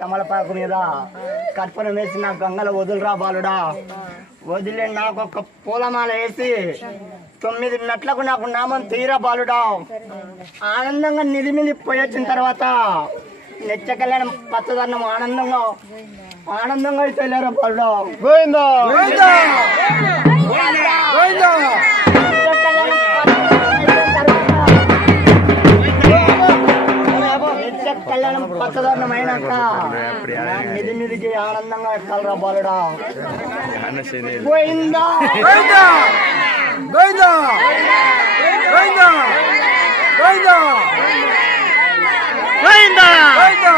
తమలపాకు మీద కర్పూరం వేసి నా గంగల వదులురా బాలుడా, వదిలే నాకు ఒక పూలమాల వేసి 9 మెట్లకు నాకు నామం తీరా బాలుడా. ఆనందంగా నిలిమిలి పోయొచ్చిన తర్వాత నెచ్చ కళ్యాణం పచ్చదన్నం ఆనందంగా వెళ్ళారా బాలుడా. గోవిందా కళ్యాణం పచ్చదన్నం అయినాక నిధికి ఆనందంగా ఎక్కాలరా బాలుడా. గోవిందా గోవిందా గోవిందా గోవిందా గోవిందా గోవిందా గోవిందా